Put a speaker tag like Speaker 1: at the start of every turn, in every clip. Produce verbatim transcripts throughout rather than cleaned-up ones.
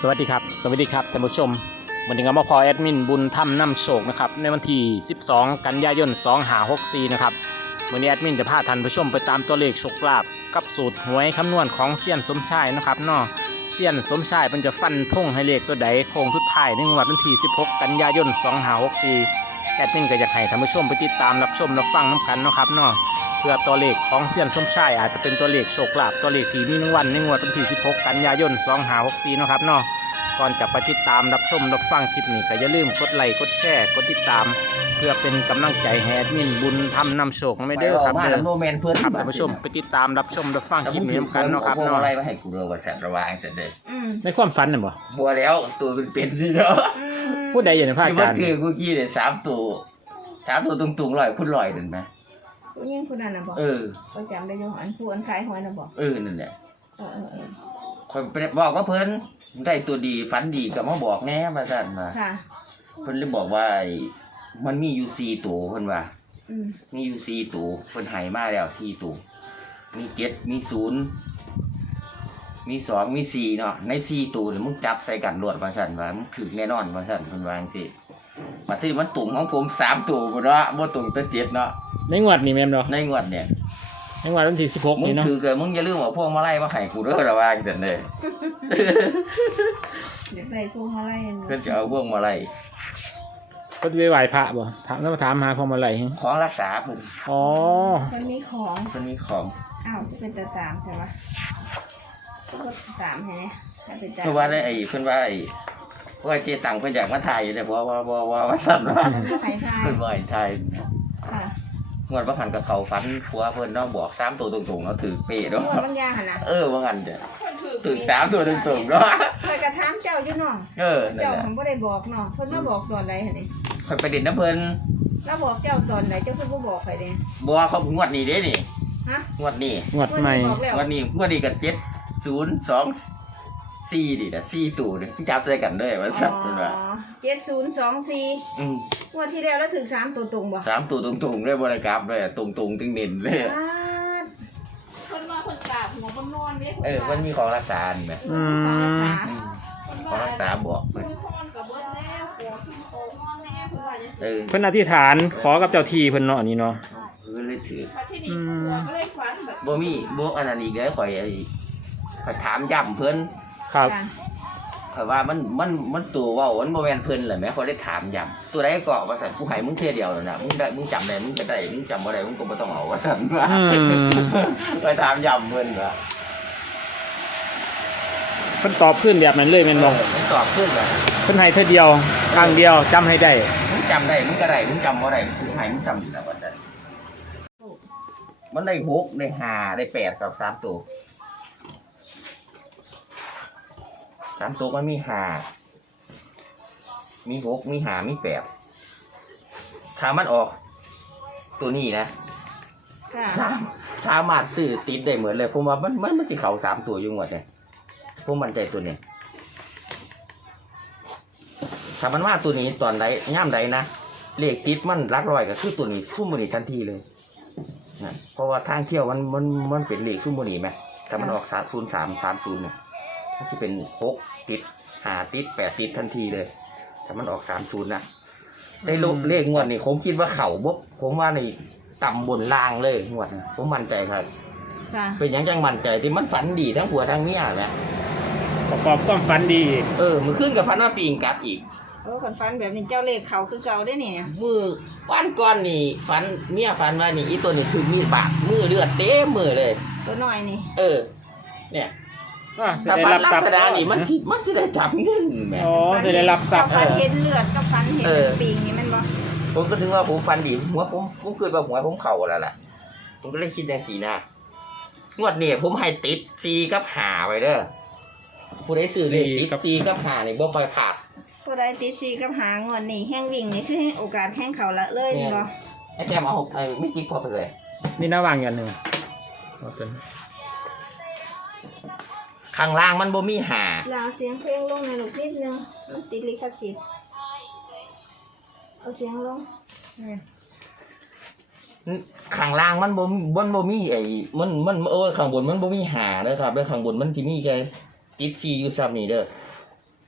Speaker 1: สวัสดีครับสวัสดีครับท่านผู้ชมวันนี้ก็มาพอแอดมินบุญธรรมนำโชคนะครับในวันที่สิบสองกันยายนสองห้าหกสี่นะครับวันนี้แอดมินจะพาท่านผู้ชมไปตามตัวเลขโชคลาภกับสูตรหวยคำนวณของเซียนสมชายนะครับเนาะเซียนสมชายเป็นจะฟันธงให้เลขตัวใดโค้งทุดท้ายในงวดวันที่สิบหกกันยายนสองห้าหกสี่แอดมินก็อยากให้ท่านผู้ชมไปติดตามรับชมรับฟังน้ำกันนะครับเนาะเพื่อตัวเลขของเซียนสมชายอาจจะเป็นตัวเลขโชคลาภตัวเลขที่มีในวันในงวดวันที่สิบหกกันยายนสองห้าหกสี่นะครับเนาะก่อนจะไปติดตามรับชมรับฟังคลิปนี้ก็อย่าลืมกดไลค์กดแชร์กดติดตามเพื่อเป็นกำลังใจให้แอดมินบุญทำนำโชคไม่เด้อครับเด้อครับท่านผู้ชมไปติดตามรับชมรับฟังคลิปนี้กันเนาะครับเนาะ
Speaker 2: อะไรมาให้กูเรือว่าสัตว์ระวางเสร็จเลย
Speaker 1: ในความฝันน่ะบ่
Speaker 2: บัวแล้วตัวเป็นเป็นนี่เนาะ
Speaker 1: ผู้ใดอยู่ในภาคการ
Speaker 2: คือกูกี้เนี่ยสามตัวสามตัวตรงๆลอยพุ่นลอยเห็นไหม
Speaker 3: ผู้ยิ่งผู้นั้นน่ะบอก
Speaker 2: เออ
Speaker 3: ก็จำได้ยังอันผู้อันขายหอยน่ะบอก
Speaker 2: เออนั่นแหละ
Speaker 3: เออเออเออ
Speaker 2: คนบอกว่าเพิ่นได้ตัวดีฝันดีก็มาบอกแน่มาสั่นมา
Speaker 3: ค่ะ
Speaker 2: เพิ่นเลยบอกว่ามันมีอยู่สี่ตัวเพิ่นว่า
Speaker 3: อืม
Speaker 2: มีอยู่สี่ตัวเพิ่นให้มาแล้วสี่ตัวมีเจ็ดมีศูนย์มีสองมีสี่เนาะในสี่ตัวเนี่ยมึงจับใส่กันรวดมาสั่นว่ามึงถึกแน่นอนมาสั่นเพิ่นว่าจังซี่มาที่มันตุ่มของผมสามตัวพุ่นเนาะบ่ตุ่มตัวเจ็ดเนาะ
Speaker 1: ในงวดนี้แม่นบ่
Speaker 2: ในงวดเนี่ย
Speaker 1: ในงวดวันที่สิบหกนี่เนาะ
Speaker 2: มึงถือเกิดมึงอย่าลืมเอาพวกมาไล่มาให้กูเด้อระวังจังเด้อ
Speaker 3: เดี๋ยวใส่พวงมาลัย
Speaker 2: เพิ่นจะเอาพวกมาไล่
Speaker 1: ก็ไปไหว้พระบ่ถามแล้วมาถามหาพวงมาลัย
Speaker 2: ของรักษาเพิ่น
Speaker 1: อ๋อ
Speaker 3: มันมีของ
Speaker 2: เพิ่นมีของ
Speaker 3: อ้าวจะเป็นตาตามใช่ปะก็ตามใช่ไหมถ้าเป็นตา
Speaker 2: เพราะว่าได้ไอ้เพิ่นว่าไอ้ว่าเจตังเพิ่นอยากมาถ่ายอยู่แต่บ่ว่าบ่ว่าว่าสั่นว่าเพิ่นบ่ให้ถ่าย
Speaker 3: ค่ะ
Speaker 2: งวดบ่หันกับเขาฝันผัวเพิ่นเนาะบอกสามตัวตรงๆเนาะถือเป๊ะเนาะ
Speaker 3: งวดบางอย่างหั่นน่ะ
Speaker 2: เออบ่หันจ้ะถือสามตัวตรงๆเนาะ
Speaker 3: เคยกระถามเจ้าอยู่เนาะ
Speaker 2: เออนั่นแหละ
Speaker 3: เจ้าผมบ่ได้บอกเนาะเพิ่นมาบอกตอนใดหั่นนี่
Speaker 2: เพิ่นไปเด่นน้ำเพิ่น
Speaker 3: แล้วบอกเจ้าตอนใดเจ้าเพิ่นบ่บอกใครเด้
Speaker 2: บ่เขางวดนี้เด้นี่
Speaker 3: ฮะ
Speaker 2: งวดนี้
Speaker 1: งวดใหม่
Speaker 2: งวดนี้งวดนี้ก็เจ็ด ศูนย์ สองสี่ดิน่ะสี่ตัวนี่จับใส่กันเด้อว่าซั่นเพิ่นว่า
Speaker 3: เจ็ด ศูนย์ สอง สี่
Speaker 2: อืม
Speaker 3: งวดที่แล้วแล้วถึงสามตัวตรงบ่
Speaker 2: สามตัวตรงๆเลยบ่ได้กลับเลยตรงๆตึงเน้นเลย
Speaker 3: เพิ่นว่าเพิ่นกราบหัวเพิ่นนอนเด้
Speaker 2: เออมันมีของรักษาแม่
Speaker 1: อืม
Speaker 2: ของรักษาบอกเพิ่น
Speaker 1: เออเพิ่นอธิษฐานขอกับเจ้าที่เพิ่นเนาะอันนี้เนาะ
Speaker 2: เออเลยถือ
Speaker 1: อืม
Speaker 2: บ่มีบ่อันนั้นอีกเด้อข่อยไอ้ข่อยถามย้ำเพิ่น
Speaker 1: ครับ
Speaker 2: ข่อยว่ามันมันมันตัวเว้ามันบ่แม่นเพิ่นแหละแม่ข่อยได้ถามย้ำตัวใดเกาะว่าซั่นผู้ให้มึงเที่ยเดียวนั่นน่ะมึงได้มึงจำได้มึงจะได้มึงจำบ่ได้มึงก็บ่ต้องเอาว่าซั่นว่าข่อยถามย้ำเพิ่นว่า
Speaker 1: เพิ่นตอบขึ้นแบบนั้นเลยแม่นบ่
Speaker 2: เพิ่นตอบขึ้นว่า
Speaker 1: เพิ่นให้เท่าเดียวครั้งเดียวจำให้ได้
Speaker 2: มึงจำได้มึงก็ได้มึงจำบ่ได้มึงให้มึงจำอยู่แล้วว่าซั่นมันได้หกได้ห้าได้แปดกับสามตัวสามตัวมันมีห้ามีหกมีห้ามีแปดถ้ามันออกตัวนี้นะสามสามารถซื้อติดได้เหมือนเลยผมว่ามันมันมันจะเข่าสามตัวอยู่หมดเลยผมมั่นใจตัวนี้ถ้ามันว่าตัวนี้ตอนใดย่ามใดนะเลขติดมันรักร้อยก็คือตัวนี้ซุ่มมันนี่ทันทีเลยนะเพราะว่าทางเที่ยวมันมันมันเป็นเลขซุ่มมันนี่ไหมถ้ามันออกสามศูนย์สามสามศูนย์เนี่ยมันจะเป็นหกติดห้าติดแปดติดทันทีเลยถ้ามันออกสามศูนย์นะได้เลขงวดนี่ผมคิดว่าเข่าบุ๊บผมว่าในต่ำบนล่างเลยงวดนะผมมั่นใจครับเป็นอย่างจังมั่นใจที่มันฝันดีทั้งผัวทั้งเมียแหละ
Speaker 1: ประกอบความฝันดี
Speaker 2: เออมือขึ้นกับฝันว่าปีงกัดอีก
Speaker 3: เออฝันฝันแบบนี้เจ้าเลขเขาคือเก่าได้เนี่ย
Speaker 2: มือวันก่อนนี่ฝันเมียฝันว่านี่อีตัวนี้ถือมีดบาดมือเลือดเต็มมือเลย
Speaker 3: ตัวน้อยนี่
Speaker 2: เออเนี่ย
Speaker 1: ถ้าฝันลักษณะ
Speaker 2: นี่มันมันจะได้จับเงินแม่
Speaker 1: อ๋อจะได้รับทรัพย์
Speaker 3: ฝันเห็นเลือดกับฝันเห็นปีงนี่มันบ่
Speaker 2: ผมก็ถึงว่าผมฝันดีหัวผมผมเกิดว่าหัวผมเข่าแล้วแหละผมก็เลยคิดอย่างสีหน้างวดนี้ผมให้ติดซีกับหาไว้เด้อผู้ใดซื้อเลขติดซีกับหานี่บ่ค่อยขาด
Speaker 3: ผู้ใดติดซีกับหางวดนี้แห้งวิ่งนี่คือโอกาสแห้งเข่าละเลยบ่
Speaker 2: ไอ้แก้มเอาไอ้ไม่จิ๊กพอไปเลย
Speaker 1: นี่น่าวางอย่างหนึ่ง
Speaker 2: ข้างล่างมันบ่มีหา
Speaker 3: ลาวเสียงเพลงลงในลูกนิดนึงมันติดลิขสิทธิ์เอาเสียงลง
Speaker 2: ข้างล่างมันบ่มันบ่มีไอ้มันมันเออข้างบนมันบ่มีหาเด้อครับแล้วข้างบนมันสิมีแค่ติดซีอยู่ซ้ำนี่เด้อ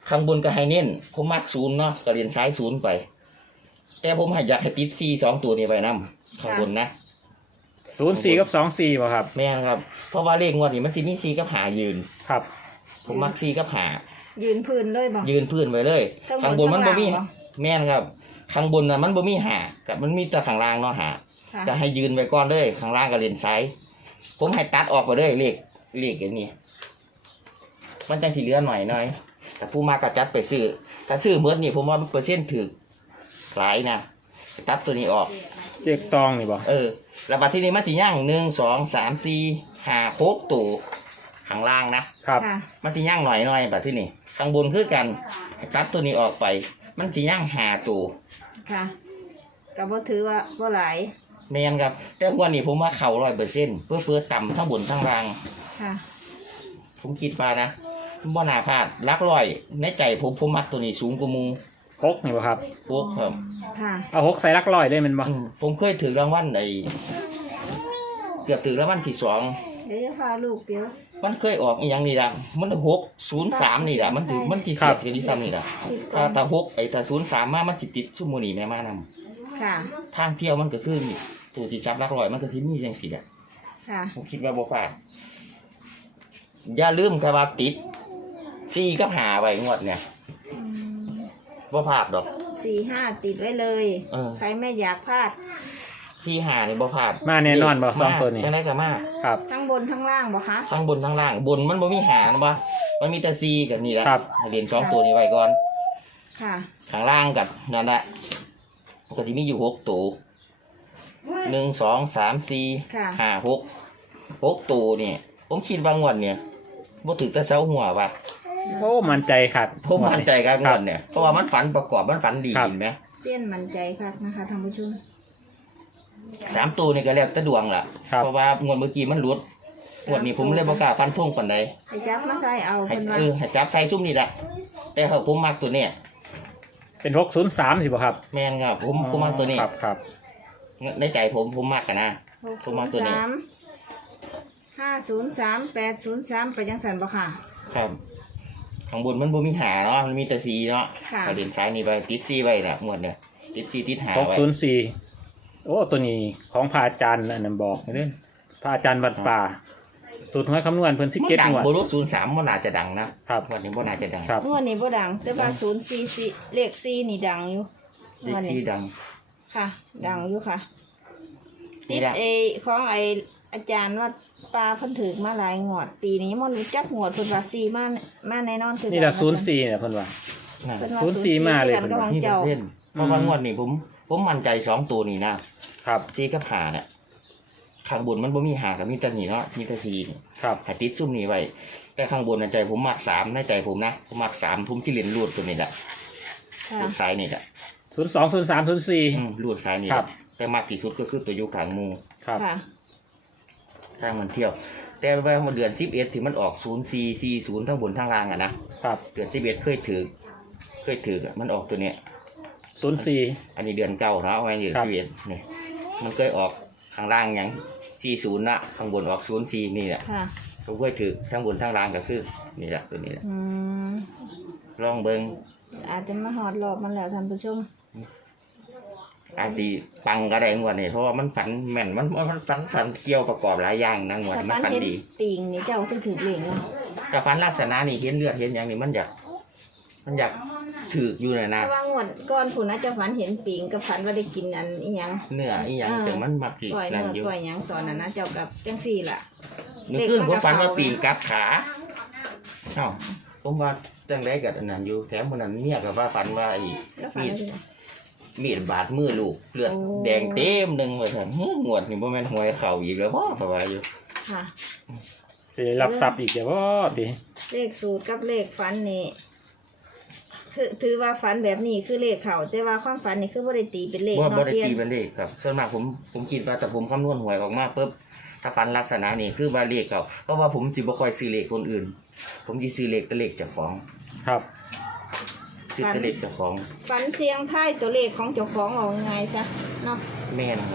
Speaker 2: ข้างบนก็ให้เน้นผมมักศูนย์เนาะก็เรียนซ้ายศูนย์ไป แต่ผมให้อยากให้ติดซีสองตัวนี้ไปนํข้างบนนะ
Speaker 1: ศูนย์สี่กับสองสี่ป่ะครับ
Speaker 2: แม่นครับเพราะว่าเลขงวดนี้มันสิมีซีกับหายืน
Speaker 1: ครับ
Speaker 2: ผมมักซีกับหา
Speaker 3: ยืนพื้นเลยบ่
Speaker 2: ยืนพื้นไว้เลย
Speaker 3: ข้างบน
Speaker 2: ข้างบนมันบ่มี
Speaker 3: ข้างล่างเหรอ
Speaker 2: แม่นครับ ข้างบนน่ะมันบ่มีหากับมันมีแต่ข้างล่างเนาะหา
Speaker 3: ค่ะ
Speaker 2: ก็ให้ยืนไว้ก่อนเลยข้างล่างก็เล่นซ้ายผมให้ตัดออกไปเลยเลขเลขอย่างนี้มันจังสิเหลือหน่อยหน่อยแต่ผู้มาก็จัดไปซื้อถ้าซื้อเมื่อนี่ผมว่าเปอร์เซ็นต์ถึกหลายนะตัดตัวนี้ออก
Speaker 1: เลขตองนี่บ่
Speaker 2: เออแล้วบัดที่นี้มันสิย่างหนึ่งสองสามสี่ห้าหกตัวข้างล่างนะครับ
Speaker 3: ค่ะ
Speaker 2: มันสิย่างหน่อยหน่อยบัดที่นี่ข้างบนคือกันตัดตัวนี้ออกไป มันสิย่างห้าตัว
Speaker 3: ค่ะก็บ่ถือว่าบ่หลาย
Speaker 2: แมนครับแต่วันนี้ผมว่าเข่าร้อยเปอร์เซ็นต์เพื่อเพื่อต่ำทั้งบนทั้งล่าง
Speaker 3: ค่ะ
Speaker 2: ผมคิดว่านะบ่น่าพลาดหลักร้อยในใจผมผมมักตัวนี้สูงกว่าหมู
Speaker 1: หกนี่บ่ครับ
Speaker 2: พวกครับ
Speaker 3: ค่ะ
Speaker 1: เอาหกใส่หลักร้อยเลยแมันบ่
Speaker 2: อืมผมเคยถือรางวัลในเกือบถือรางวัลที่สอง
Speaker 3: เดี๋ยวจะพาลูกเดี๋ยว
Speaker 2: มันเคยออกอีหยังนี่ละมันหกศูนย์สามนี่ละมันถือมันที่เสียกันที่ซ้ำนี่ละ
Speaker 3: คิดก่
Speaker 2: ถ้า
Speaker 3: อน
Speaker 2: ถ้าหกไอ้ถ้าศูนย์สามมามันจิตติดชั่วโมงนี้แม่มาน
Speaker 3: ค่ะ
Speaker 2: ำทางเที่ยวมันก็คือตัวที่จับหลักร้อยมันก็สิมีจังสี่แหละ
Speaker 3: ค่ะ
Speaker 2: ผมคิดว่าบ่พลาดอย่าลืมครับว่าติดสี่กับหาไว้งวดเนี่ย
Speaker 3: อืม
Speaker 2: บ่พลาดดอก
Speaker 3: สี่ห้าติดไว้เลย
Speaker 2: เออ
Speaker 3: ใครไม่อยากพลาด
Speaker 2: สี่หานี่บ่พลาด
Speaker 1: มาแน่นอนบ่สองตัวนี้
Speaker 2: จังได๋ก็มา
Speaker 1: ครับ
Speaker 3: ทั้งบนทั้งล่างบ่คะ
Speaker 2: ทั้งบนทั้งล่างบนมันบ่มีหางบ่มันมีแต่ซีกับนี่แหละ
Speaker 1: ครับ
Speaker 2: ให้เรียนสองตัวนี้ไว้ก่อน
Speaker 3: ค่ะ
Speaker 2: ข้างล่างกับนั่นแหละมันก็สิมีอยู่หกตัวหนึ่งสองสามสี่
Speaker 3: ค่ะ
Speaker 2: ห้าหกหกตัวนี่ผมคิดว่างวดเนี่ยบ่ถึกแต่เสาหัวว่ะ
Speaker 1: โอ้มั่นใจครับ
Speaker 2: ผมมั่นใจกับงวดเนี่ยเพราะว่ามันฝันประกอบมันฝันดี
Speaker 1: ครับ
Speaker 2: เห็นไหม
Speaker 3: เส้นมั่นใจค่ะนะคะท่านผู้ชม
Speaker 2: สามตัวนี่ก็แล้วแต่ดวงล่ะ
Speaker 1: ครับ
Speaker 2: เพราะว่างวดเมื่อกี้มันหลุดงวดนี้ผมเลยบ่กล้าฟันธงปานใด
Speaker 3: ให้จับมาใส่เอา
Speaker 2: ให้
Speaker 3: เพิ่นว่า
Speaker 2: เออให้จับใส่ซุ่มนี่แหละแต่เขาผมมักตัวเนี้ย
Speaker 1: เป็นหกศูนย์สามสิบ่ครับ
Speaker 2: แม่นครับผมผมมักตัวนี้
Speaker 1: ครับครับ
Speaker 2: ในใจผมผมมักกันนะ
Speaker 3: หก
Speaker 2: ผมมาตัวนี้
Speaker 3: สามห้าศูนย์สามแปดศูนย์สามไปยังสันบ่ค่ะ
Speaker 2: ครับข้างบนมันบ่มีหาเนาะมันมีแต่สีเนาะ
Speaker 3: ค่ะ
Speaker 2: เอาเด่นซ้ายนี่ไปติดสีไว้น่ะหมดเนี่ยติดสีติดหา
Speaker 1: หก
Speaker 2: ไว้
Speaker 1: ศูนย์สี่โอ้ตัวนี้ของพระอาจารย์อันนั้นบอกเด้อพระอาจารย์วัดป่า สูตรหวยคำนวณเพิ่นสิบ
Speaker 2: มัน
Speaker 1: เจ็ด
Speaker 2: ดัง
Speaker 1: งวด
Speaker 2: บ่รู้ศูนย์สามมันน่าจะดังนะครับ วันนี้บ่น่าจะดัง
Speaker 1: ครับ
Speaker 3: งวดนี้บ่ดัง แต่ว่าศูนย์สี่สี่เลขสี่นี่ดังอยู่
Speaker 2: ติด
Speaker 3: งวด
Speaker 2: สี
Speaker 3: นี้
Speaker 2: ดัง
Speaker 3: ค่ะ ดังอยู่ค่ะ
Speaker 2: นี่
Speaker 3: ติด
Speaker 2: ละ
Speaker 3: เอของไออาจารย์วัดปลาเพิ่นถือมาหลายงวด ปีนี้มันรู้จักงวดเพิ่นว่าสี่มามาแน่นอนคือ
Speaker 1: นี่แหละศูนย์สี่เนี่ยเพิ่นว่า
Speaker 2: น่ะ
Speaker 3: เพิ่นว่า
Speaker 1: ศูนย์สี่มาเลย
Speaker 3: กันกับของ
Speaker 2: นี่เป็น
Speaker 3: เจ้า
Speaker 2: เส้นเพราะว่างวดนี้ผมผมมั่นใจสองตัวนี่นะครับ สีกับหาเนี่ยข้างบนมันบ่มีหากับมีแต่นี่เนาะมีแต่สี
Speaker 1: ครับ
Speaker 2: ให้ติดซุ่มนี้ไว้แต่ข้างบนในใจผมมักสามในใจผมนะผมมักสามผมที่เรียนรูดตัวนี้แหละ
Speaker 3: ค่ะ
Speaker 2: รูดซ้ายนี่แหละ
Speaker 1: ศูนย์สองศูนย์สามศูนย์สี่
Speaker 2: อืมรูดซ้ายนี่
Speaker 1: ค
Speaker 2: แห
Speaker 1: รับ
Speaker 2: ละแต่มากที่สุดก็คือตัวอยูกลางหมู
Speaker 1: ครับ
Speaker 3: ค่ะ
Speaker 2: ทางมันเที่ยว แต่ว่ามันเดือนสิบเอ็ดที่มันออกศูนย์สี่สี่ศูนย์ทั้งบนทั้งล่างอะนะครับ เดือนสิบเอ็ดเคยถือเคยถืออะมันออกตัวเนี้ย
Speaker 1: ศูนย์สี่
Speaker 2: อันนี้เดือนเก่าเนาะเอาไว้เดือน
Speaker 1: ครับ
Speaker 2: สิบเอ็ดนี่มันเคยออกข้างล่างหยังสี่ศูนย์นะข้างบนออกศูนย์สี่นี่แหละ
Speaker 3: ค่ะ
Speaker 2: ผมเคยถือทั้งบนทั้งล่างก็คือนี่แหละตัวนี้แหละ
Speaker 3: อืม
Speaker 2: ลองเบิ้ง
Speaker 3: อาจจะมาหอดรอบมันแล้วท่านผู้ชม
Speaker 2: อาจสีปังก็ได้งวดนี่เพราะว่ามันฝันแม่นมันมันฝันฝันเกี่ยวประกอบหลายอย่างนะงวด
Speaker 3: แต่
Speaker 2: นี้มั
Speaker 3: ฟั
Speaker 2: น
Speaker 3: น
Speaker 2: ฝัน
Speaker 3: เห็น
Speaker 2: ดี
Speaker 3: ปิงนี่เจ้าซึ่งถือเหรียญเนาะ
Speaker 2: กับฝันลักษณะนี่เห็นเลือดเห็นอย่างนี้มันอยากมันอยากถืออยู่นะนะ
Speaker 3: แต่ว่างวดก้อนผุนนะเจ้าฝันเห็นปิงกับฝันว่าได้กินอันอีหยัง
Speaker 2: เนื้ออีหยัง
Speaker 3: อ่า
Speaker 2: แต่มันมักกิน
Speaker 3: ก้อย
Speaker 2: นั่
Speaker 3: เนื้
Speaker 2: น
Speaker 3: อ
Speaker 2: อยู่
Speaker 3: ก้อยหยังตอนนั้นนะเจ้ากับจังสี่ล่ะ
Speaker 2: นึกขึ้น
Speaker 3: เด็ก
Speaker 2: ผ
Speaker 3: มัน
Speaker 2: มฝันว่า
Speaker 3: กับเขา
Speaker 2: ปีนกับขาเอ้าผมว่าจังไรกับอันนั้นอยู่แถมคนนั้นเนี่ยกับว่าฝันว่าไอ้
Speaker 3: แล้วฝัน
Speaker 2: มีด
Speaker 3: ว่าเป็นไง
Speaker 2: มีดบาดมือลูกเลือด
Speaker 3: โอ้
Speaker 2: แดงเต็มหนึ่งเลยท่านเฮ้ยงวดนี่บ่แม่นหวยเข่าอีกแล้วพ่อสบายอยู่
Speaker 3: ค่ะ
Speaker 1: สิรับทรัพย์อีกเดี๋ยวบ่ดิ
Speaker 3: เลขสูตรกับเลขฝันนี่คือถือว่าฝันแบบนี้คือเลขเขาแต่ว่าความฝันนี่คือบ่ได้ตีเป็นเลข
Speaker 2: ว่า
Speaker 3: เนาะ
Speaker 2: บ่ได้
Speaker 3: เซียน
Speaker 2: ตีเป็นเลขครับส่วนมากผมผมคิดว่าแต่ผมคำนวณหวยออกมาปุ๊บถ้าฝันลักษณะนี้คือว่าเลขเขาเพราะว่าผมสิบ่ค่อยซื้อเลขคนอื่น ผมสิซื้อเลขแต่เลขเจ้าของ
Speaker 1: ครับ
Speaker 2: ซื้อแต่เลขเจ้าของ
Speaker 3: ฝันเสียงท้ายตัวเลขของเจ้าของเอาไงายซะเนาะ
Speaker 2: แม่นครับ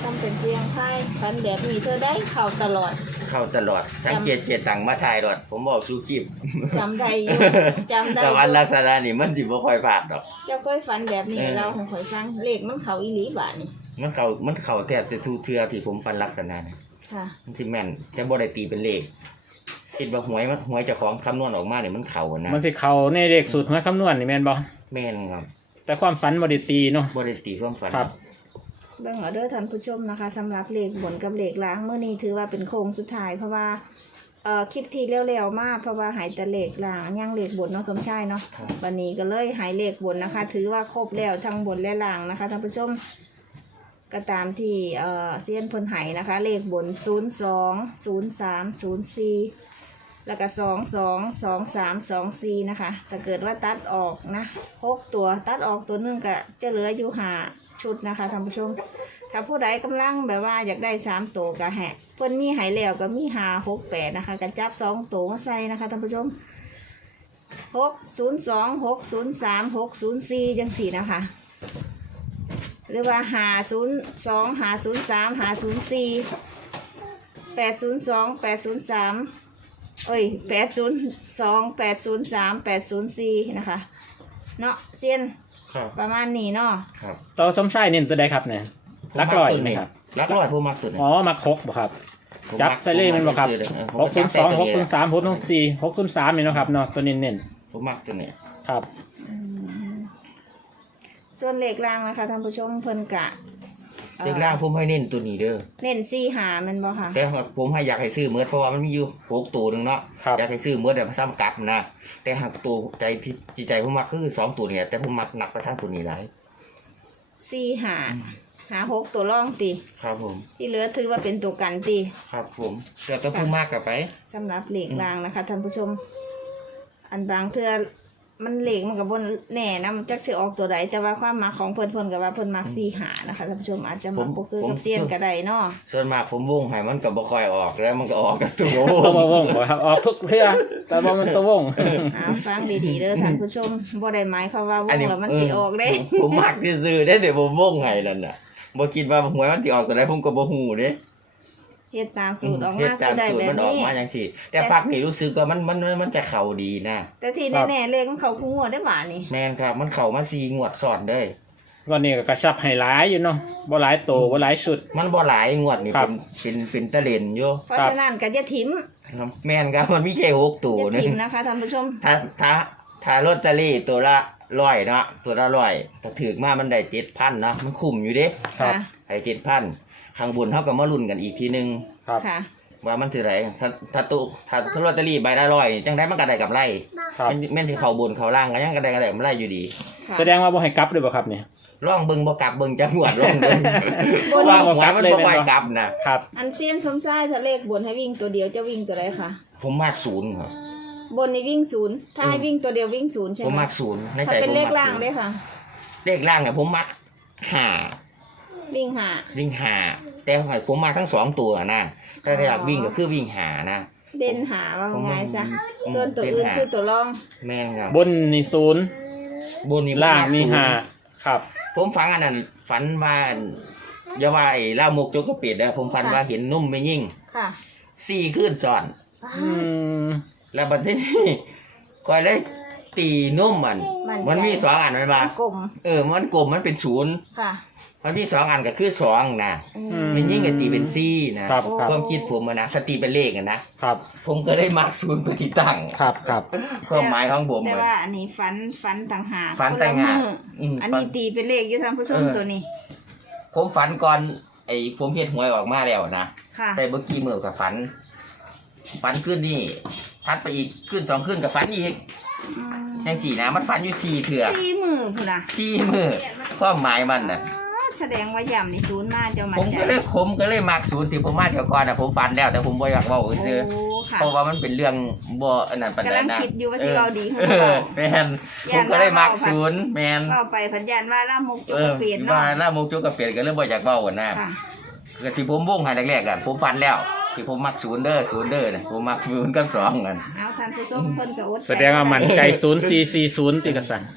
Speaker 3: ทำเป็นเสียงไทยฝันแบบนี้เธอได้เข้าตลอด
Speaker 2: เข้าตลอดสังเกตเจตังมาถ่ายรถผมบอกสู้คลิป
Speaker 3: จำได้อยู่จำได้อ
Speaker 2: แต่วัน
Speaker 3: ยู่
Speaker 2: ลักษณะนี่มันสิบ่ค่อยพลาดดอก
Speaker 3: เจ้าเคยฝันแบบนี้
Speaker 2: เออ
Speaker 3: เราของข่อยฟังเลขมันเขาอีหลีบาทนี่
Speaker 2: มันเข้ามันเข้าแทบจะทุกเทื่อที่ผมฟันลักษณะนี่
Speaker 3: ค่ะ
Speaker 2: มันสิแม่นแต่บ่ได้ตีเป็นเลขคิดว่าหวยมันหวยเจ้าของคำนวณออกมาเนี่ยมันเข้านะ
Speaker 1: มันสิเข้าในเลขสูตรหวยคำนวณนี่แม่นบ่
Speaker 2: แม่นครับ
Speaker 1: แต่ความฝันบ่ได้ตีเนาะ
Speaker 2: บ่ได้ตีความฝัน
Speaker 1: ครับ
Speaker 3: เบิ่งเอาเด้อท่านผู้ชมนะคะสำหรับเลขบนกับเลขล่างเมื่อนี้ถือว่าเป็นโค้งสุดท้ายเพราะว่าเอ่อคลิปที่เร็วๆมากเพราะว่าหายแต่เลขล่างยังเลขบนเนาะสมชายเนาะ
Speaker 2: ครับ
Speaker 3: วันนี้ก็เลยหายเลขบนนะคะ ถือว่าครบแล้วทั้งบนและล่างนะคะท่านผู้ชมก็ตามที่เอ่อเซียนเพิ่นไหนะคะ เลขบนศูนย์สองศูนย์สามศูนย์สี่แล้วก็สองสองสองสามสองสี่นะคะถ้าเกิดว่าตัดออกนะหกตัวตัดออกตัวหนึงก็จะเหลืออยู่ห้าชุดนะคะท่านผู้ชม ถ้าผู้ใดกำลังแบบว่าอยากได้สามตัวก็แหะเพิ่นมีไหแล้วก็มีหาหกแปดนะคะกระจับสองตัวมาใส่นะคะท่านผู้ชมหกศูนย์สองหกศูนย์สามหกศูนย์สี่จังสี่นะคะ หรือว่าหาศูนย์สองหาศูนย์สามหาศูนย์สี่แปดศูนย์สองแปดศูนย์สามเอ้ยแปดศูนย์สองแปดศูนย์สามแปดศูนย์สี่นะคะเนาะเซียน
Speaker 2: ครับ
Speaker 3: ประมาณนี้เนาะ
Speaker 2: ครับ
Speaker 1: ตัวสมชายเน้นตัวใดครับเนี่ยลักร้อยไหมครับ
Speaker 2: ลักร้อยผมมักตัวนี้
Speaker 1: อ๋อมักหกบ่ครับ
Speaker 2: ผม
Speaker 1: จับ
Speaker 2: มัก
Speaker 1: ใส่เลขแมันบ่ครับ
Speaker 2: ผม
Speaker 1: ห
Speaker 2: มั
Speaker 1: กศูนย์สอง
Speaker 2: จับ
Speaker 1: หก
Speaker 2: ใตัว
Speaker 1: ศูนย์สามหกศูนย์สี่หกศูนย์สามนี่เนาะครับเนาะตัวเน้น
Speaker 2: ผมมักตัวนี้
Speaker 1: ๆครับ
Speaker 3: ส่วนเลขล่างนะคะท่านผู้ชมเพิ่นกะอ่อ
Speaker 2: เลขล่างผมให้เน้นตัวนี้เด้อ
Speaker 3: เน้นสี่หาแมันบ่ค่ะ
Speaker 2: แต่ผมให้อยากให้ซื้อเมื่อเพราะว่ามันมีอยู่หกตัวหนึงเนาะ
Speaker 1: ครับ
Speaker 2: อยากให้ซื้อเมื่อแต่ซ้ำกัดนะแต่หากตัวใจที่จิตใจผมมักคือสองตัวเนี่ยแต่ผมมักหนักไปทางตัวนี้หลาย
Speaker 3: สี่หาหาหกตัวร่องตี
Speaker 2: ครับผม
Speaker 3: ที่เหลือถือว่าเป็นตัวกันตี
Speaker 2: ครับผมแต่ต้องพูดมากกับไป
Speaker 3: สำหรับเลขล่างนะคะท่านผู้ชม อันบางเทื่อมันเลขมันกับบนแน่นะมันจักสิออกตัวใดแต่ว่าความมักของเพิ่นเพิ่นกับว่าเพิ่นมักสี่หานะคะท่านผู้ชมอาจจะมักบ่คือกับเซียนก็ได้เนาะ
Speaker 2: ส่วนมากผมวงให้มันกับบ่ค่อยออกแล้วมันก็ออกกับตัว
Speaker 1: ตัวบ่วงบ่ครับออกทุกเทื่อแต่บ่มันตัววง
Speaker 3: อ่าฟังดีๆเด้อท่านผู้ชมบ่ได้หมายความว่าวงแล้วมันสิออกเด้
Speaker 2: ผมผมมักซื่อๆได้แต่ผมวงให้นั่นน่ะบ่คิดว่าหวยมันสิออกตัวใดผมก็บ่ฮู้เด้
Speaker 3: เฮ็ดตามสูตรออก
Speaker 2: เฮ็ด
Speaker 3: มา
Speaker 2: ตา
Speaker 3: ก็
Speaker 2: ม
Speaker 3: ได้
Speaker 2: สูต
Speaker 3: แบ
Speaker 2: ร
Speaker 3: บ
Speaker 2: มันออก
Speaker 3: นี้
Speaker 2: มาจังซี่แต่ภาคนี้รู้สึกว่ามันมันมันจะเข้าดีนะ
Speaker 3: แต่ที่
Speaker 1: ครับ
Speaker 3: แน่ๆเลขของเขาคู่งวดได้บ่านี่
Speaker 2: แม่นครับมันเข้ามาสี่งวดซ้อนเด้อ
Speaker 1: วันนี้ก็กระชับให้หลายอยู่เนาะบ่หลายโตบ่หลายชุด
Speaker 2: มันบ่หลายงวดนี่
Speaker 1: ครั
Speaker 2: เป็
Speaker 1: บ
Speaker 2: นเป็นเป็นตะเล่นอยู่
Speaker 3: เพราะฉะนั้นก็อย่าถิ่ม
Speaker 2: ครับแม่นครับมันมีแค่หกตัว
Speaker 3: อย่า
Speaker 2: นึง
Speaker 3: ถิ่มนะคะท่านผู้ชม
Speaker 2: ถ้าถ้าถ้าลอตเตอรี่ตัวละร้อยเนาะตัวละร้อยถ้าถือมามันได้เจ็ดพันเนาะมันคุ้มอยู่เด้
Speaker 1: ครับ
Speaker 3: ค่ะ
Speaker 2: ได้เจ็ดพันข้างบนเท่ากับมาลุ้นกันอีกทีนึง
Speaker 1: ครับ
Speaker 3: ค่ะ
Speaker 2: ว่ามันถือไรถ้าถ้าตุถ้าถ้าลอตเตอรี่ใบละร้อยจังได้มันก็ได้กำไร
Speaker 1: ครับ
Speaker 2: แม่นแม่นที่เขาบนเขาล่างก็ยังก็ได้ก็ได้กำไรอยู่ดี
Speaker 3: ค่ะ
Speaker 1: แสดงว่าบ่ให้กลับเลยบ่ครับเนี่ย
Speaker 2: ร่องเบิ่งบ่กลับเบิ่งจังหวัดร่องเบิ่ง
Speaker 3: บ่
Speaker 2: เพราะ
Speaker 3: ได้
Speaker 2: ว่าหัวมันบ่ค่อยกลับนะ
Speaker 1: ครับ
Speaker 3: อันเซียนสมชายถ้าเลขบนให้วิ่งตัวเดียวจะวิ่งตัวใดคะ
Speaker 2: ผมมากศูนย์ครับ
Speaker 3: บนนี่วิ่งศูนย์ถ้าให้วิ่งตัวเดียววิ่งศูนย์ใช่
Speaker 2: ผม
Speaker 3: ไหม
Speaker 2: มากศูนย์ใน
Speaker 3: ถ้า
Speaker 2: ใจ
Speaker 3: เป็น
Speaker 2: ผม
Speaker 3: เล
Speaker 2: มั
Speaker 3: ข
Speaker 2: ก
Speaker 3: ล่าง
Speaker 2: ศูนย์
Speaker 3: ได้ค่ะ
Speaker 2: เลขล่างเนี่ยผมมักห้า
Speaker 3: วิ่งหา
Speaker 2: วิ่งหาแต่ผมมาทั้งสองตัวนะแต่ถ้าอยากวิ่งก็คือวิ่งหานะ
Speaker 3: เด่นหาว่าไงซะ
Speaker 2: อืม
Speaker 3: ส่วนตัว
Speaker 2: เด่น
Speaker 3: อื่น
Speaker 2: หา
Speaker 3: คือตัวรอง
Speaker 2: แม่นครับ
Speaker 1: บนนี่ศูนย์
Speaker 2: บนนี้
Speaker 1: ล่างมี
Speaker 2: ศูนย์
Speaker 1: ห้าครับ
Speaker 2: ผมฝันอันนั้นฝันว่าอย่าว่าไอ้ล่ามกโจกกระเปียดเด้อผมฝันว่าเห็นนุ่มไม่ยิ่ง
Speaker 3: ค่ะ
Speaker 2: สี่ขึ้นซ้อน
Speaker 1: อืม
Speaker 2: แล้วบัดนี้ คอยได้ตีนุ่มมัน
Speaker 3: มัน
Speaker 2: มันมีสองอันมันมา
Speaker 3: กลม
Speaker 2: เออมันกลมมันเป็นศูนย์
Speaker 3: ค่ะ
Speaker 2: มันมีสองอันก็คือสองนะ
Speaker 3: อืม
Speaker 2: ไม่ยิ่งก็ตีเป็นสี่นะครับ
Speaker 1: ครับ
Speaker 2: ความคิดผมอะนะถ้าตีเป็นเลขอะนะครับ ผมก็เลยมักศูนย์ไปที่ตั้ง
Speaker 1: ครับครับ
Speaker 2: ความหมายของผม
Speaker 3: แต่
Speaker 2: อะ
Speaker 3: ว่าอันนี้ฝันฝันต่างหาก
Speaker 2: ฝันต่างหาก
Speaker 3: คนละมื้อ
Speaker 2: อืม
Speaker 3: อันนี้ตีเป็นเลขอยู่ท่านผู้ชม
Speaker 2: เออ
Speaker 3: ตัวนี้
Speaker 2: ผมฝันก่อนไอ้ผมเฮ็ดหวยออกมาแล้วนะ
Speaker 3: ค่ะ
Speaker 2: แต่เมื่อกี้เมื่อกับฝัน ฝันขึ้นนี่ทัดไปอีกขึ้นสองขึ้นกับฝันอีก
Speaker 3: อืม
Speaker 2: ยังสี่นะมันฝันอยู่สี่เถื่อ
Speaker 3: สี่มือพุ่นน่ะ
Speaker 2: สี่มือความหมายมันน่ะ
Speaker 3: อ๋อแสดงว่าย่ำนี่ศูนย์มาเจ้ามัน
Speaker 2: ผม
Speaker 3: ใจ
Speaker 2: ก็เลยผมก็เลยมักศูนย์ที่ผมมาเดี๋ยวก่อนนะผมฝันแล้วแต่ผมบ่อยากเว่า
Speaker 3: โอ้
Speaker 2: ซื้อ
Speaker 3: ค่ะ
Speaker 2: เพราะว่ามันเป็นเรื่องบ่อันนั้นปานใด
Speaker 3: กำลัง
Speaker 2: นะ
Speaker 3: คิดอยู่ว่าสิเราดีขึ้น
Speaker 2: เอ
Speaker 3: หรือเป
Speaker 2: อ
Speaker 3: ล่า
Speaker 2: แม่นผมก็เลยมักศูนย์แม่น
Speaker 3: เข้าไปพันยันว่าล่ามกจุ
Speaker 2: เอก อ
Speaker 3: เปลี่ยน
Speaker 2: ว่า
Speaker 3: เนาะ
Speaker 2: หน้ามุกจุกกับเปลี่ยนก็เลยบ่อยากเว้ากันนะ
Speaker 3: ค่ะ
Speaker 2: ก็ที่ผมวงให้แรกๆกันผมฝันแล้วที่ผมมักศูนย์เด้อศูนย์เด้อน่ะผมมักศูนย์กับสองกัน
Speaker 3: เอาท่านผู้ชมเพิ่นก็อดใจ
Speaker 1: แสดงว่ามันใจศูนย์สี่สี่ศูนย์ติกระสัน
Speaker 3: โ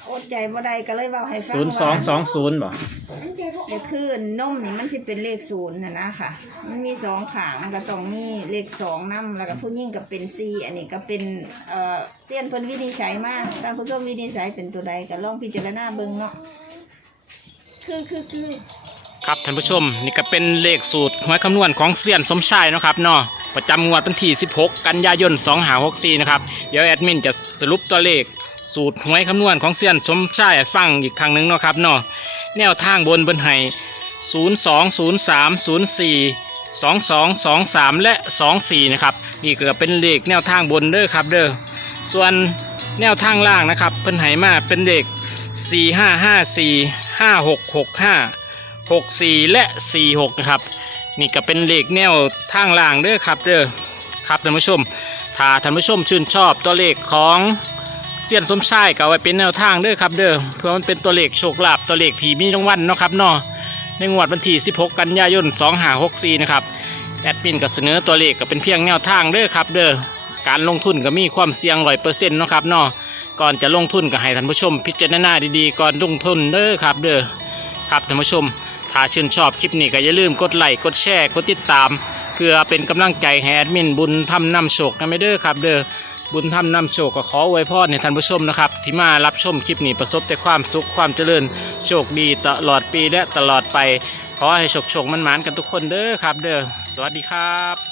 Speaker 3: อดใจบ่ได้ก็เลยเว้าให้ฟัง
Speaker 1: ศูนย์สองสองศูนย์บ่
Speaker 3: เดี๋ยวคือนมนี่มันสิเป็นเลขศูนย์นะนะค่ะ มันมีสองขางมันก็ต้องมีเลขสองนำแล้วก็ผู้หญิงก็เป็นสี่อันนี้ก็เป็นเอ่อเสี้ยนเพิ่นวินิจฉัยมาท่านผู้ชมวินิจฉัยเป็นตัวใดก็ลองพิจารณาเบิ่งเนาะคือคือคือ
Speaker 1: ครับท่านผู้ชมนี่ก็เป็นเลขสูตรหวยคำนวณของเซียนสมชายเนาะครับเนาะประจำงวดวันที่สิบหกกันยายนสองห้าหกสี่นะครับเดี๋ยวแอดมินจะสรุปตัวเลขสูตรหวยคำนวณของเซียนสมชายให้ฟังอีกครั้งหนึ่งเนาะครับเนาะแนวทางบนบนไห้ศูนย์สองศูนย์สามศูนย์สี่สองสองสองสามและสองสี่นะครับนี่ก็เป็นเลขแนวทางบนเด้อครับเด้อส่วนแนวทางล่างนะครับเพิ่นไห้มาเป็นเลขสี่ห้าห้าสี่ห้าหกหกห้าหกสี่และสี่หกนะครับนี่ก็เป็นเลขแนวทางล่างเด้อครับเด้อครับท่านผู้ชมถ้าท่านผู้ชมชื่นชอบตัวเลขของเซียนสมชายก็เอาไว้เป็นแนวทางเด้อครับเด้อเพื่อมันเป็นตัวเลขโชคลาภตัวเลขที่มีรางวัลเนาะครับเนาะในงวดวันที่สิบหกกันยายนสองห้าหกสี่นะครับแอดมินก็เสนอตัวเลขก็เป็นเพียงแนวทางเด้อครับเด้อการลงทุนก็มีความเสี่ยงร้อยเปอร์เซ็นต์เนาะครับเนาะก่อนจะลงทุนก็ให้ท่านผู้ชมพิจารณาดีๆก่อนลงทุนเด้อครับเด้อครับท่านผู้ชมถ้าชื่นชอบคลิปนี้ก็อย่าลืมกดไลค์กดแชร์กดติดตามเพื่อเป็นกำลังใจให้แอดมินบุญทำนำโชคนะไม่เด้อครับเด้อบุญทำนำโชคก็ขออวยพรให้ท่านผู้ชมนะครับที่มารับชมคลิปนี้ประสบแต่ความสุขความเจริญโชคดีตลอดปีและตลอดไปขอให้โชคโชคมันหมานกันทุกคนเด้อครับเด้อสวัสดีครับ